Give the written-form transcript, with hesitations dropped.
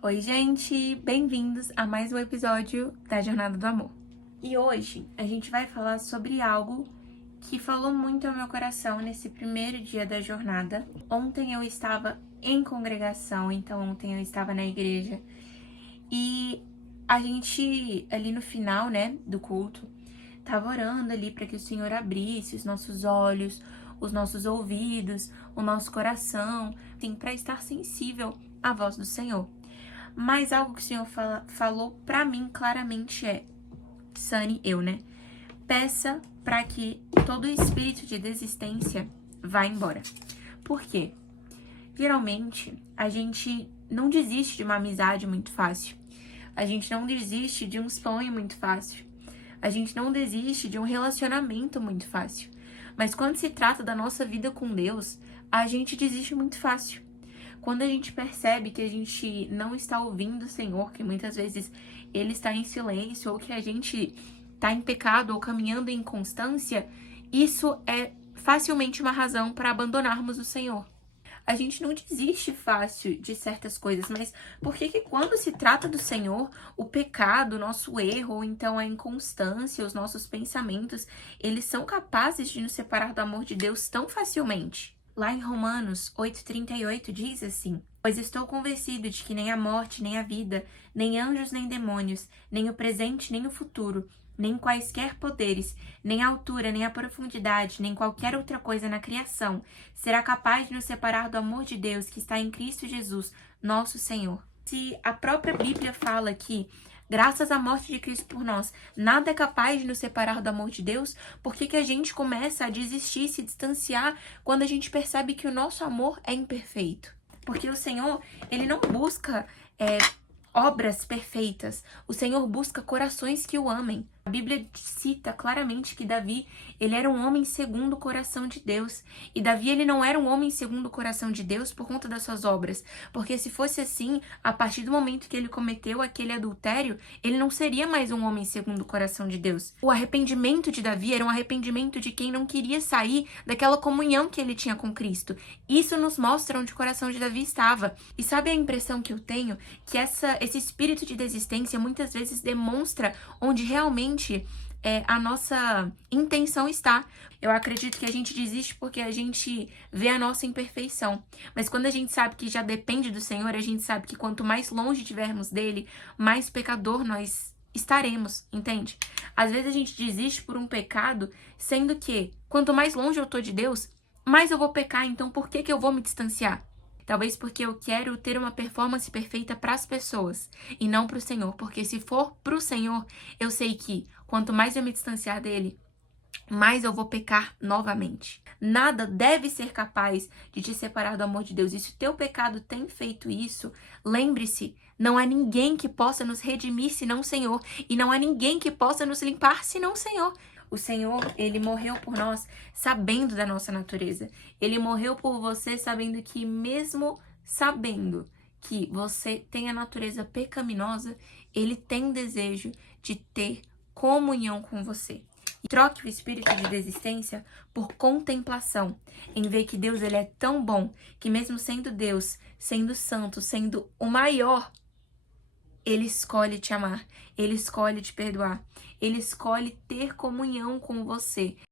Oi, gente! Bem-vindos a mais um episódio da Jornada do Amor. E hoje a gente vai falar sobre algo que falou muito ao meu coração nesse primeiro dia da jornada. Ontem eu estava em congregação, então ontem eu estava na igreja e a gente ali no final, do culto, tava orando ali para que o Senhor abrisse os nossos olhos, os nossos ouvidos, o nosso coração, para estar sensível à voz do Senhor. Mas algo que o Senhor falou pra mim claramente é: Sunny, peça pra que todo espírito de desistência vá embora. Por quê? Geralmente, a gente não desiste de uma amizade muito fácil. A gente não desiste de um sonho muito fácil. A gente não desiste de um relacionamento muito fácil. Mas quando se trata da nossa vida com Deus, a gente desiste muito fácil. Quando a gente percebe que a gente não está ouvindo o Senhor, que muitas vezes Ele está em silêncio, ou que a gente está em pecado ou caminhando em inconstância, isso é facilmente uma razão para abandonarmos o Senhor. A gente não desiste fácil de certas coisas, mas por que quando se trata do Senhor, o pecado, o nosso erro, ou então a inconstância, os nossos pensamentos, eles são capazes de nos separar do amor de Deus tão facilmente? Lá em Romanos 8,38 diz assim: Pois estou convencido de que nem a morte, nem a vida, nem anjos, nem demônios, nem o presente, nem o futuro, nem quaisquer poderes, nem a altura, nem a profundidade, nem qualquer outra coisa na criação será capaz de nos separar do amor de Deus que está em Cristo Jesus, nosso Senhor. Se a própria Bíblia fala que, graças à morte de Cristo por nós, nada é capaz de nos separar do amor de Deus, por que a gente começa a desistir, se distanciar, quando a gente percebe que o nosso amor é imperfeito? Porque o Senhor, Ele não busca obras perfeitas. O Senhor busca corações que o amem. A Bíblia cita claramente que Davi, ele era um homem segundo o coração de Deus. E Davi, ele não era um homem segundo o coração de Deus por conta das suas obras. Porque se fosse assim, a partir do momento que ele cometeu aquele adultério, ele não seria mais um homem segundo o coração de Deus. O arrependimento de Davi era um arrependimento de quem não queria sair daquela comunhão que ele tinha com Cristo. Isso nos mostra onde o coração de Davi estava. E sabe a impressão que eu tenho? Que esse espírito de desistência muitas vezes demonstra onde realmente a nossa intenção está. Eu acredito que a gente desiste porque a gente vê a nossa imperfeição. Mas quando a gente sabe que já depende do Senhor, a gente sabe que quanto mais longe estivermos dele, mais pecador nós estaremos, entende? Às vezes a gente desiste por um pecado, sendo que quanto mais longe eu tô de Deus, mais eu vou pecar. Então por que eu vou me distanciar? Talvez porque eu quero ter uma performance perfeita para as pessoas e não para o Senhor. Porque se for para o Senhor, eu sei que quanto mais eu me distanciar dele, mais eu vou pecar novamente. Nada deve ser capaz de te separar do amor de Deus. E se o teu pecado tem feito isso, lembre-se, não há ninguém que possa nos redimir senão o Senhor. E não há ninguém que possa nos limpar senão o Senhor. O Senhor, Ele morreu por nós sabendo da nossa natureza. Ele morreu por você sabendo que, mesmo sabendo que você tem a natureza pecaminosa, Ele tem desejo de ter comunhão com você. E troque o espírito de desistência por contemplação, em ver que Deus, Ele é tão bom, que mesmo sendo Deus, sendo santo, sendo o maior, Ele escolhe te amar, Ele escolhe te perdoar, Ele escolhe ter comunhão com você.